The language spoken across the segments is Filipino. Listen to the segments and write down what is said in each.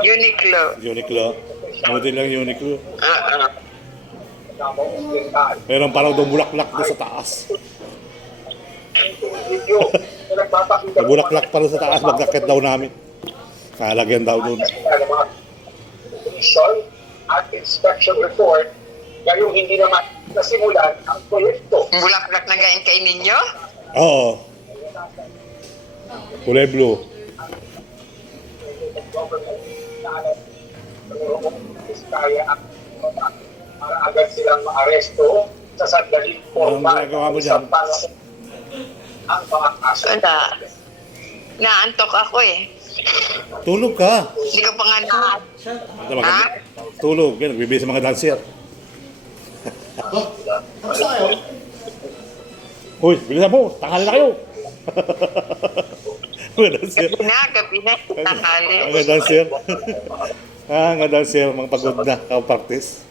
Uniqlo. Uniqlo. Model lang Uniqlo. Ah, ah. Meron parang daw bulaklak doon sa taas. May bulaklak pa rin sa taas, magkakit daw namin. Kalagyan daw doon. At inspection report, ngayong hindi naman nasimulan ang proyekto. Bulaklak na gayon kay ninyo? Oo. Kulay blue. Para agad silang maaresto sa sandaling Anong formal ginagawa mo dyan? ang mga kaso. Wala. Naantok ako eh. Tulog ka. Hindi ka pa nga na... Ha? Tulog. Yan, nagbibigay sa mga dancer. Uy, bilisan mo. Tanghali na kayo. Mga dancer. Gabi na. Tanghali. Mga dancer. Mga dancer. Mga pagod na. Kapractice.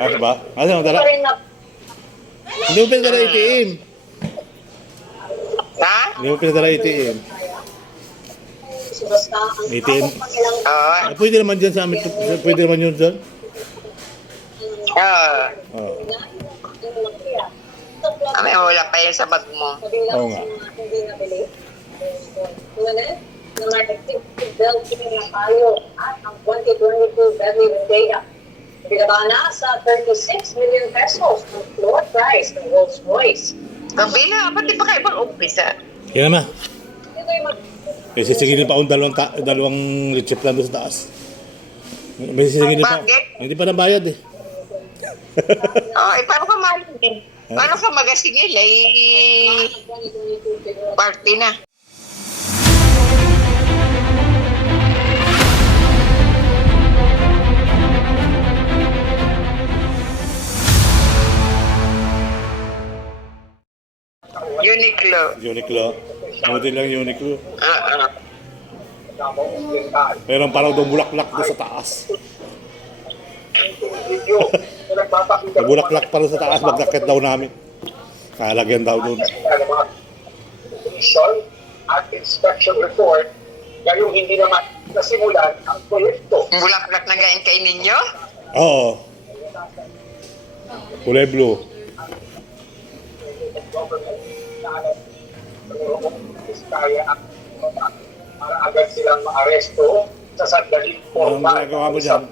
Ano ba? Ano ang dala? Hindi mo pinadala ATM. Ha? Hindi mo pinadala ATM. ATM. Oo. Ah, pwede naman dyan sa amin. Pwede naman yun dyan. Oo. Oo. May wala pa yan sa bag mo. Oo nga. Na may activity bill na tayo at ang 2022 Bentley Vendetta. Binaba na sa 36 million pesos ang floor price ng Rolls Royce. Gabi na. Ba't di pa kayo mag-umpisa? Yan naman. Ito yung Kasi sige pa akong dalawang receipt lang doon sa taas. May sisingin pa. Bakit? Hindi pa nabayad eh. Oo, eh paano ka mahalin din? Paano ka magasingil? Ay, party na. Uniqlo. Uniqlo. Model lang Uniqlo. Ah, ah. Meron parang daw bulaklak doon sa taas. May bulaklak pa rin sa taas, magkakit daw namin. Kalagyan daw doon. At inspection report, ngayong hindi naman nasimulan ang proyekto. Bulaklak na gayon kay ninyo? Oo. Kulay blue. Para agad silang maaresto sa sandaling Anong formal ginagawa mo dyan?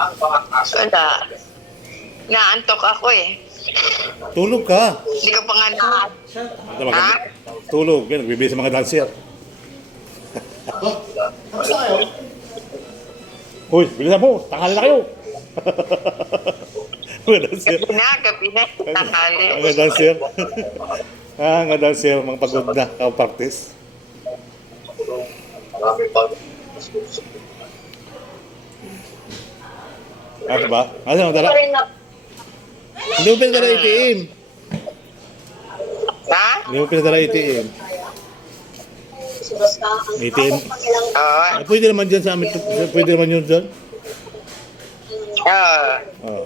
ang mga kaso. Wala. Naantok ako eh. Tulog ka. Hindi ka pa nga na... Ha? Tulog. Yan, nagbibigay sa mga dancer. Uy, bilisan mo. Tanghali na kayo. Mga dancer. Gabi na. Tanghali. Mga dancer. Mga dancer. Mga pagod na. Kapractice. Ano ba? Ano ang dala? Hindi mo pinadala ATM. Ha? Hindi mo pinadala ATM. ATM. Oo. Ah, pwede naman dyan sa amin. Pwede naman yun dyan. Oo. Oo.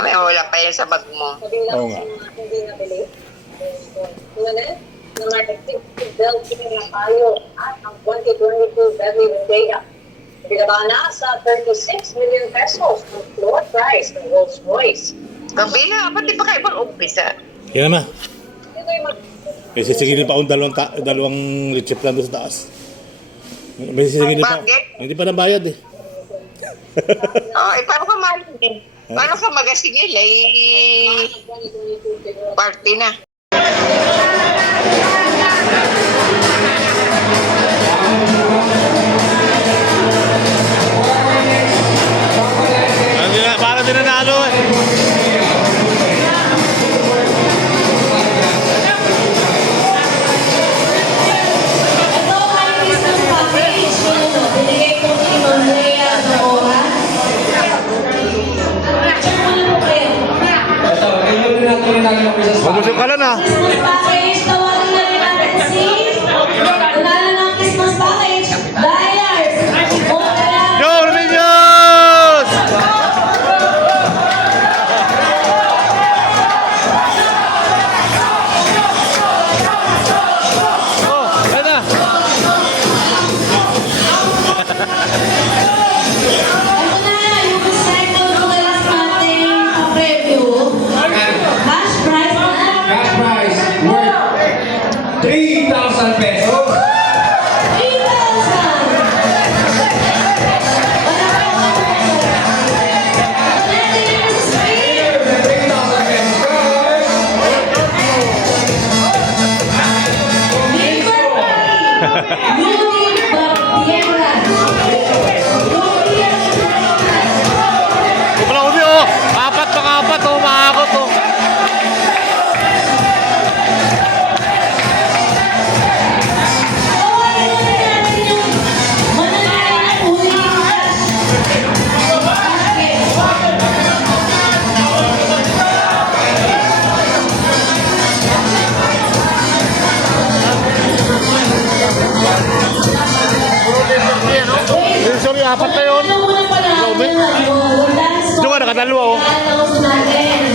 May wala pa yan sa bag mo. Oo nga. hindi nabili. Na may activity bill na tayo at ang 2022 Bentley Vendetta. Binaba na sa 36 million pesos ang floor price ng Rolls Royce. Gabi na. Ba't di pa kayo mag-umpisa? Yan naman. Ito yung Kasi sige pa akong dalawang receipt lang doon sa taas. May sisingin pa. Bakit? Hindi pa nabayad eh. Oo, eh paano ka mahalin din? Paano ka magasingil? Ay, party na. Parang din nanalo eh. Magbusog ka lang ah. Christmas package, tawagin na rin natin si nanalo ng Christmas package, Dyers. Yo, Reminos! Nakapat na yun. Ano muna pala? Grabe. Dahil sa Diba, nakadalawa, oh. Dahil sa natin.